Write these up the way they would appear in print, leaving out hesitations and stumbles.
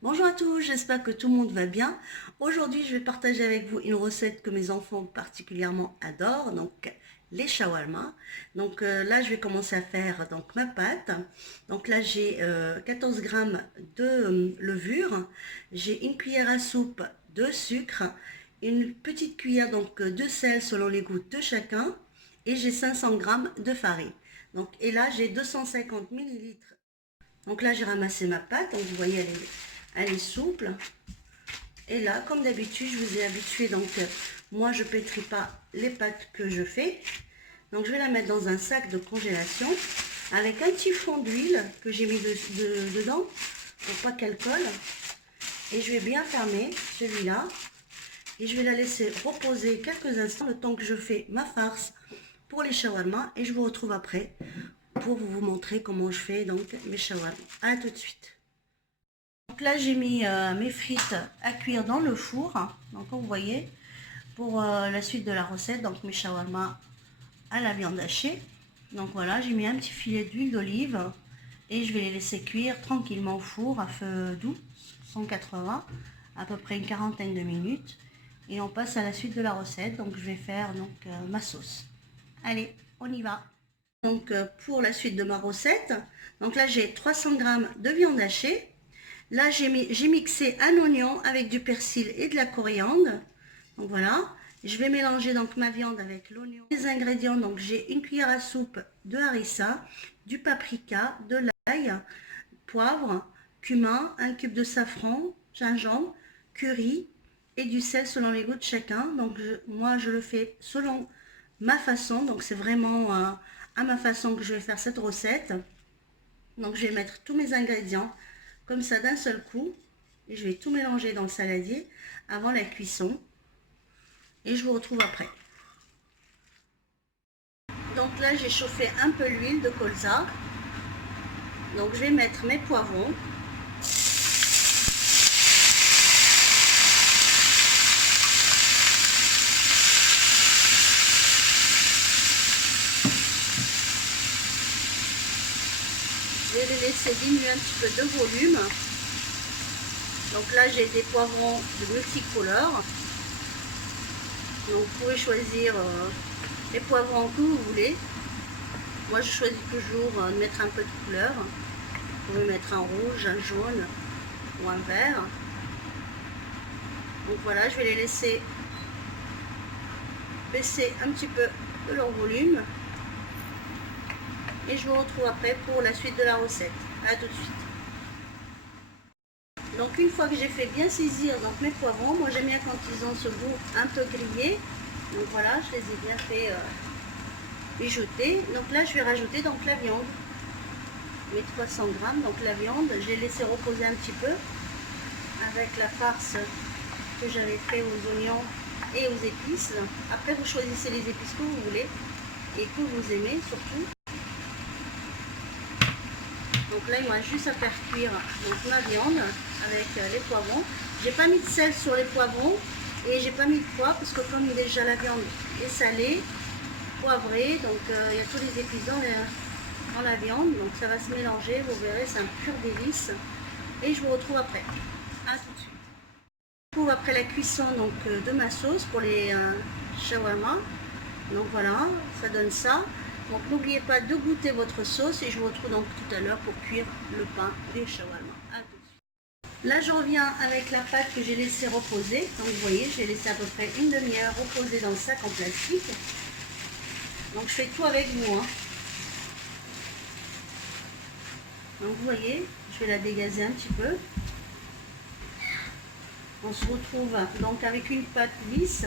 Bonjour à tous, j'espère que tout le monde va bien. Aujourd'hui, je vais partager avec vous une recette que mes enfants particulièrement adorent, donc les shawarma. Là, je vais commencer à faire donc ma pâte. Donc là, j'ai 14 grammes de levure, j'ai une cuillère à soupe de sucre, une petite cuillère de sel selon les goûts de chacun, et j'ai 500 grammes de farine. Et là, j'ai 250 millilitres. Donc là, j'ai ramassé ma pâte. Donc vous voyez, elle est souple. Et là, comme d'habitude, je vous ai habitué. Moi, je ne pétris pas les pâtes que je fais. Donc, je vais la mettre dans un sac de congélation avec un petit fond d'huile que j'ai mis dedans pour pas qu'elle colle. Et je vais bien fermer celui-là. Et je vais la laisser reposer quelques instants le temps que je fais ma farce pour les shawarma. Et je vous retrouve après pour vous montrer comment je fais donc mes shawarma. À tout de suite. Donc là, j'ai mis mes frites à cuire dans le four. Donc, comme vous voyez, pour la suite de la recette, donc mes shawarma à la viande hachée. Donc voilà, j'ai mis un petit filet d'huile d'olive et je vais les laisser cuire tranquillement au four à feu doux, 180, à peu près une quarantaine de minutes. Et on passe à la suite de la recette. Donc, je vais faire ma sauce. Allez, on y va. Pour la suite de ma recette, donc là, j'ai 300 grammes de viande hachée. Là, j'ai mixé un oignon avec du persil et de la coriandre. Donc voilà, je vais mélanger ma viande avec l'oignon. Les ingrédients, donc j'ai une cuillère à soupe de harissa, du paprika, de l'ail, poivre, cumin, un cube de safran, gingembre, curry et du sel selon les goûts de chacun. Moi, je le fais selon ma façon. Donc c'est vraiment à ma façon que je vais faire cette recette. Donc je vais mettre tous mes ingrédients comme ça d'un seul coup. Et je vais tout mélanger dans le saladier avant la cuisson. Et je vous retrouve après. Donc là, j'ai chauffé un peu l'huile de colza. Donc je vais mettre mes poivrons. Je vais les laisser diminuer un petit peu de volume. Donc là, j'ai des poivrons de multicolores. Donc vous pouvez choisir les poivrons que vous voulez. Moi, je choisis toujours de mettre un peu de couleur. Vous pouvez mettre un rouge, un jaune ou un vert. Donc voilà, je vais les laisser baisser un petit peu de leur volume. Et je vous retrouve après pour la suite de la recette. A tout de suite. Donc une fois que j'ai fait bien saisir mes poivrons, moi j'aime bien quand ils ont ce goût un peu grillé. Donc voilà, je les ai bien fait mijoter. Donc là je vais rajouter la viande. Mes 300 grammes, donc la viande, j'ai laissé reposer un petit peu avec la farce que j'avais fait aux oignons et aux épices. Après vous choisissez les épices que vous voulez et que vous aimez surtout. Donc là, il m'a juste à faire cuire ma viande avec les poivrons. J'ai pas mis de sel sur les poivrons et j'ai pas mis de poivre parce que comme déjà la viande est salée, poivrée, il y a tous les épices dans la viande. Donc ça va se mélanger, vous verrez, c'est un pur délice. Et je vous retrouve après. À tout de suite. Je vous retrouve après la cuisson de ma sauce pour les shawarma. Donc voilà, ça donne ça. Donc n'oubliez pas de goûter votre sauce et je vous retrouve tout à l'heure pour cuire le pain des shawarma. À tout de suite. Là je reviens avec la pâte que j'ai laissé reposer. Donc vous voyez, j'ai laissé à peu près une demi-heure reposer dans le sac en plastique. Donc je fais tout avec vous. Donc vous voyez, je vais la dégazer un petit peu. On se retrouve donc avec une pâte lisse.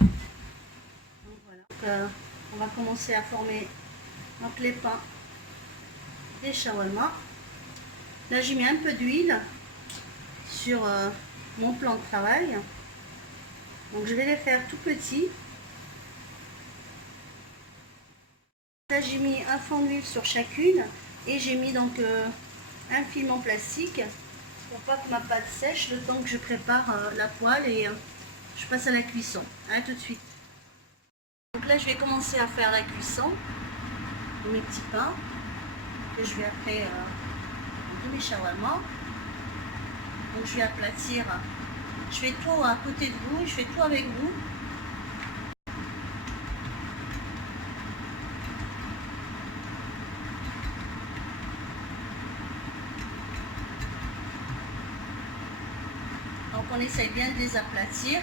Donc voilà. On va commencer à former les pains des shawarma. Là, j'ai mis un peu d'huile sur mon plan de travail. Donc, je vais les faire tout petits. Là, j'ai mis un fond d'huile sur chacune et j'ai mis un film en plastique pour pas que ma pâte sèche le temps que je prépare la poêle et je passe à la cuisson. À tout de suite. Donc là, je vais commencer à faire la cuisson de mes petits pains que je vais après de mes shawarma. Donc je vais aplatir, je fais tout à côté de vous, je fais tout avec vous. Donc on essaye bien de les aplatir.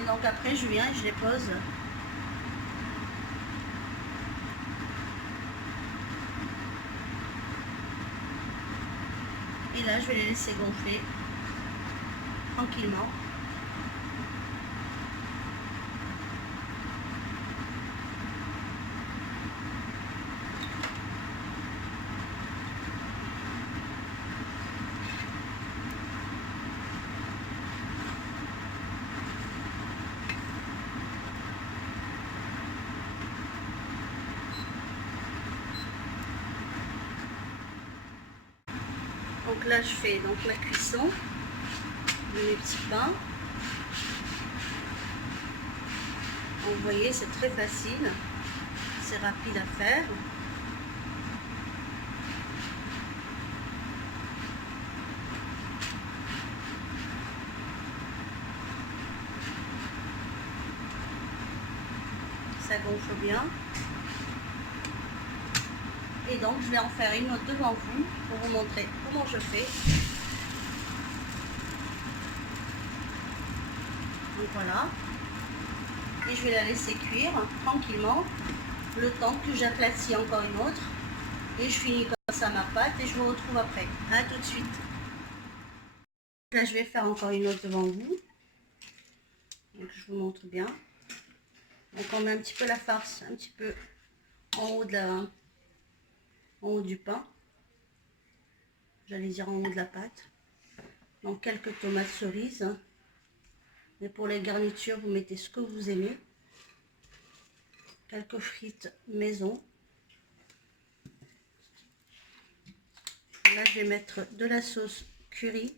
Et donc après je viens et je les pose. Et là je vais les laisser gonfler tranquillement. Donc là je fais donc la cuisson de mes petits pains. Vous voyez, c'est très facile, c'est rapide à faire. Ça gonfle bien. Et donc je vais en faire une autre devant vous pour vous montrer comment je fais. Donc voilà. Et je vais la laisser cuire tranquillement le temps que j'aplatis encore une autre. Et je finis comme ça ma pâte et je vous retrouve après. À tout de suite. Là je vais faire encore une autre devant vous. Donc je vous montre bien. Donc on met un petit peu la farce, un petit peu en haut du pain. J'allais dire en haut de la pâte. Donc quelques tomates cerises. Mais pour les garnitures, vous mettez ce que vous aimez. Quelques frites maison. Là, je vais mettre de la sauce curry.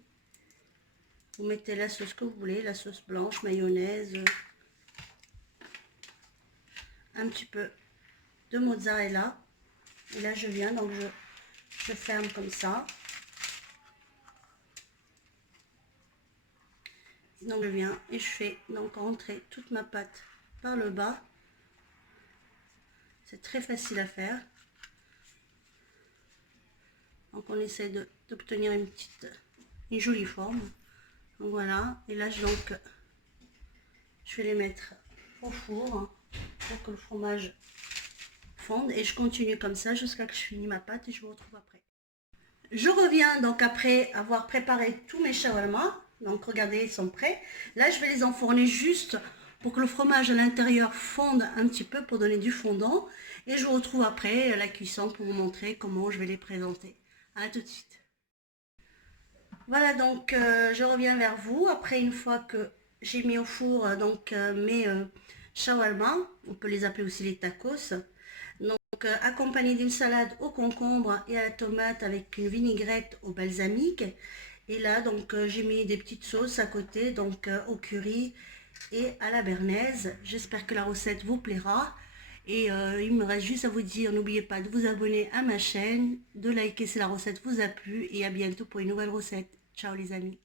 Vous mettez la sauce que vous voulez, la sauce blanche, mayonnaise. Un petit peu de mozzarella. Et là, je viens, donc je ferme comme ça. Donc je viens et je fais donc rentrer toute ma pâte par le bas. C'est très facile à faire. Donc on essaie d'obtenir une jolie forme. Donc voilà. Et là je vais les mettre au four pour que le fromage fonde. Et je continue comme ça jusqu'à ce que je finis ma pâte et je vous retrouve après. Je reviens donc après avoir préparé tous mes shawarma. Donc regardez, ils sont prêts. Là, je vais les enfourner juste pour que le fromage à l'intérieur fonde un petit peu pour donner du fondant. Et je vous retrouve après à la cuisson pour vous montrer comment je vais les présenter. À tout de suite. Voilà, donc je reviens vers vous après une fois que j'ai mis au four mes shawarma. On peut les appeler aussi les tacos. Donc accompagné d'une salade au concombre et à la tomate avec une vinaigrette au balsamique. Et là, donc, j'ai mis des petites sauces à côté, donc au curry et à la béarnaise. J'espère que la recette vous plaira. Et il me reste juste à vous dire, n'oubliez pas de vous abonner à ma chaîne, de liker si la recette vous a plu. Et à bientôt pour une nouvelle recette. Ciao les amis.